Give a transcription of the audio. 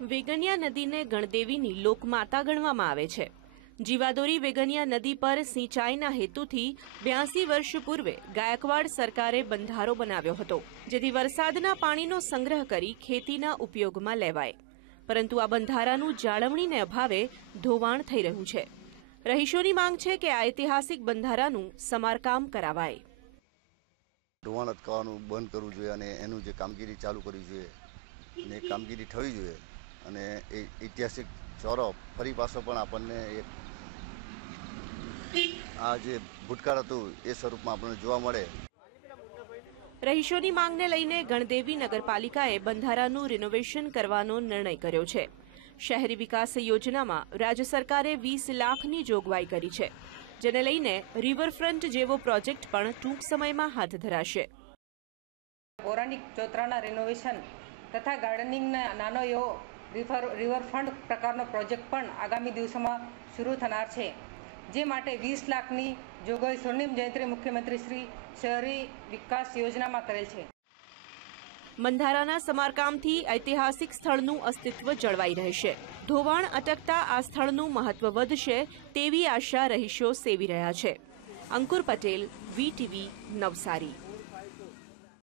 વેગનિયા નદીને ગણદેવીની લોકમાતા ગણવામાં આવે છે. જીવાદોરી વેગનિયા નદી પર સિંચાઈના હેતુથી બ્યાસી વર્ષ પૂર્વે ગાયકવાડ સરકારે બંધારો બનાવ્યો હતો, જેથી વરસાદના પાણીનો સંગ્રહ કરી ખેતીના ઉપયોગમાં લેવાય. પરંતુ આ બંધારાનું જાળવણીને અભાવે ધોવાણ થઈ રહ્યું છે. રહીશોની માંગ છે કે આ ઐતિહાસિક બંધારાનું સમારકામ કરાવાય. ધોવાણ અટકાવવાનું બંધ કરવું જોઈએ અને એનું જે કામગીરી ચાલુ કરવી જોઈએ અને કામગીરી થવી જોઈએ અને એ ઐતિહાસિક ચોરો ફરી પાછો પણ આપણને એક આ જે ભૂતકાળ હતું એ સ્વરૂપમાં આપણને જોવા મળે. રહીશોની માંગને લઈને ગણદેવી નગરપાલિકાએ બંધારાનું રિનોવેશન કરવાનો નિર્ણય કર્યો છે. શહેરી વિકાસ યોજનામાં રાજ્ય સરકારે વીસ લાખની જોગવાઈ કરી છે જેને લઈને રિવરફ્રન્ટ જેવો પ્રોજેક્ટ પણ ટૂંક સમયમાં હાથ ધરાશે. પૌરાણિક ચોતરાના રિનોવેશન તથા ગાર્ડનિંગના નાનો એવો રિવર રિવરફ્રન્ટ પ્રકારનો પ્રોજેક્ટ પણ આગામી દિવસોમાં શરૂ થનાર છે. જે માટે વીસ લાખની જોગવાઈ સ્વર્ણિમ જયંત્રી મુખ્યમંત્રી શ્રી શહેરી વિકાસ યોજનામાં કરેલ છે. બંધારાના સમારકામથી ઐતિહાસિક સ્થળનું અસ્તિત્વ જળવાઈ રહેશે. ધોવાણ અટકતા આ સ્થળનું મહત્વ વધશે તેવી આશા રહીશો સેવી રહ્યા છે. અંકુર પટેલ વીટીવી નવસારી.